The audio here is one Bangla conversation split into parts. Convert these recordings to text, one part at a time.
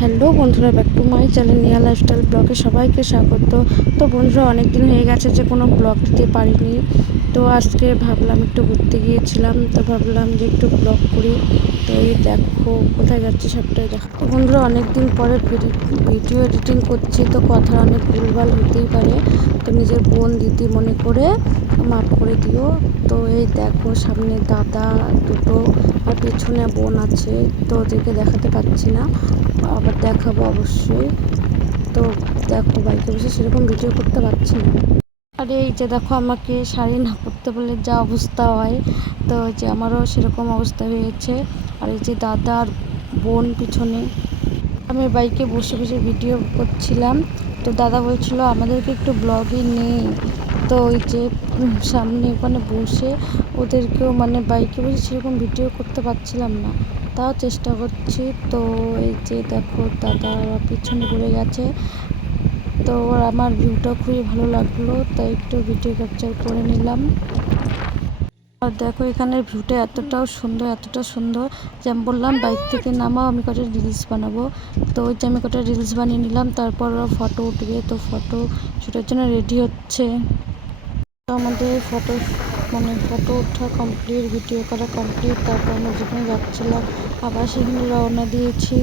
হ্যালো বন্ধুরা, ব্যাক টু মাই চ্যানেল নিয়া লাইফস্টাইল ব্লগে সবাইকে স্বাগত। তো বন্ধুরা, অনেক দিন হয়ে গেছে যে কোনো ব্লগ দিতে পারিনি। তো আজকে ভাবলাম একটু ঘুরতে গিয়েছিলাম, তো ভাবলাম যে একটু ব্লগ করি। তো এই দেখো কোথায় যাচ্ছি সবটাই দেখো। তো বন্ধুরা, অনেক দিন পরে ভিডিও এডিটিং করছি, তো কথা অনেক ভুলভাল হতেই পারে। তো নিজের বোন দিদি মনে করে মাফ করে দিও। তো এই দেখো সামনে দাদা দুটো আর পেছনে বোন আছে, তো ওদেরকে দেখাতে পাচ্ছি না, আবার দেখাবো অবশ্যই। তো দেখো বাইকে বসে সেরকম ভিডিও করতে পারছি না। আর এই যে দেখো আমাকে শাড়ি না পরতে বলে যা অবস্থা হয়, তো যে আমারও সেরকম অবস্থা হয়েছে। আর এই যে দাদা আর বোন পিছনে, আমি বাইকে বসে বসে ভিডিও করছিলাম। তো দাদা বলছিল আমাদেরকে একটু ব্লগে নেই। তো ওই যে সামনে ওখানে বসে ওদেরকেও মানে বাইকে বসে সেরকম ভিডিও করতে পারছিলাম না, তাও চেষ্টা করছি। তো এই যে দেখো দাদা পিছনে পড়ে গেছে। তো আমার ভিউটা খুবই ভালো লাগলো, তাই একটু ভিডিও ক্যাপচার করে নিলাম। আর দেখো এখানের ভিউটা এতটা সুন্দর যে আমি বললাম বাইক থেকে নামাও, আমি কটা রিলস বানাবো। তো ওই যে আমি কটা রিলস বানিয়ে নিলাম, তারপর ওরা ফটো উঠবে। তো ফটো শুটের জন্য রেডি হচ্ছে। তো আমাদের ফটো ওঠা কমপ্লিট, ভিডিও করা কমপ্লিট। তারপর আমরা যেখানে যাচ্ছিলাম আবার সেখানে রওনা দিয়েছি।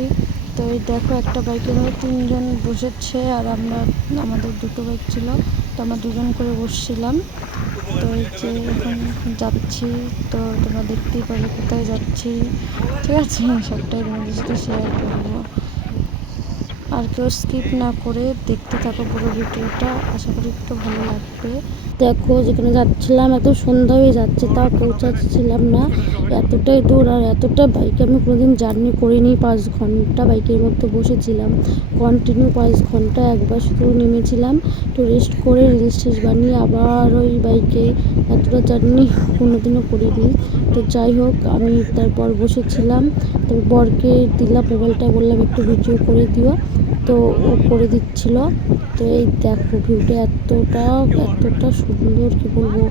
তো এই দেখো একটা বাইকে ধরো 3জন বসেছে, আর আমাদের দুটো বাইক ছিল, তো আমরা 2জন করে বসছিলাম। তো এই যে এখন যাচ্ছি, তো তোমরা দেখতেই পাবে কোথায় যাচ্ছি। ঠিক আছে, সবটাই তোমাদের সাথে শেয়ার করবো। আর কেউ স্কিপ না করে দেখতে থাকো পুরো ভিডিওটা, আশা করি একটু ভালো লাগবে। দেখো যেখানে যাচ্ছিলাম এত সন্ধ্যা হয়ে যাচ্ছে, তাও পৌঁছাচ্ছিলাম না। এতটাই দূর, আর এতটা বাইকে আমি কোনোদিন জার্নি করিনি। 5 ঘন্টা বাইকের মধ্যে বসেছিলাম, কন্টিনিউ 5 ঘন্টা। একবার শুধু নেমেছিলাম, একটু রেস্ট করে রিলস টিলস বানিয়ে আবার ওই বাইকে। এতটা জার্নি কোনোদিনও করিনি। তো যাই হোক, আমি তারপর বসেছিলাম, তো বরকে দিলাম মোবাইলটা, বললাম একটু ভিডিও করে দিও। তো ও করে দিচ্ছিল। তো এই দেখো ভিউটা এতটা সুন্দর, কি বলবো,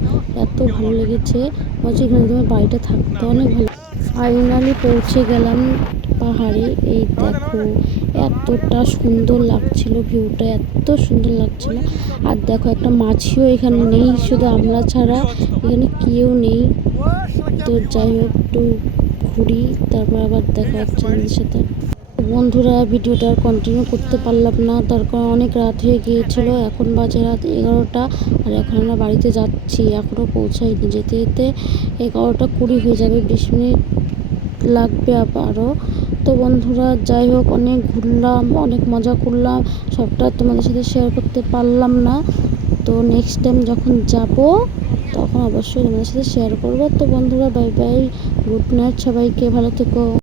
এত ভালো লেগেছে। বলছি এখানে তোমার বাড়িটা থাকতে অনেক ভালো। ফাইনালি পৌঁছে গেলাম পাহাড়ে। এই দেখো এতটা সুন্দর লাগছিল, ভিউটা এত সুন্দর লাগছিল। আর দেখো একটা মাছিও এখানে নেই, শুধু আমরা ছাড়া এখানে কেউ নেই। তো যাই হোক একটু ঘুরি, তারপর আবার দেখা হচ্ছে আমাদের সাথে। বন্ধুরা, ভিডিওটা আর কন্টিনিউ করতে পারলাম না, তার কারণ অনেক রাত হয়ে গিয়েছিল। এখন বাজে রাত 11টা, আর এখন আমরা বাড়িতে যাচ্ছি, এখনও পৌঁছাইনি। যেতে যেতে 11টা 20 হয়ে যাবে, 20 মিনিট লাগবে আবারও। তো বন্ধুরা যাই হোক, অনেক ঘুরলাম, অনেক মজা করলাম, সবটা তোমাদের সাথে শেয়ার করতে পারলাম না। তো নেক্সট টাইম যখন যাব তখন অবশ্যই তোমাদের সাথে শেয়ার করবো। তো বন্ধুরা, বাই বাই, গুড নাইট, সবাইকে ভালো থেকো।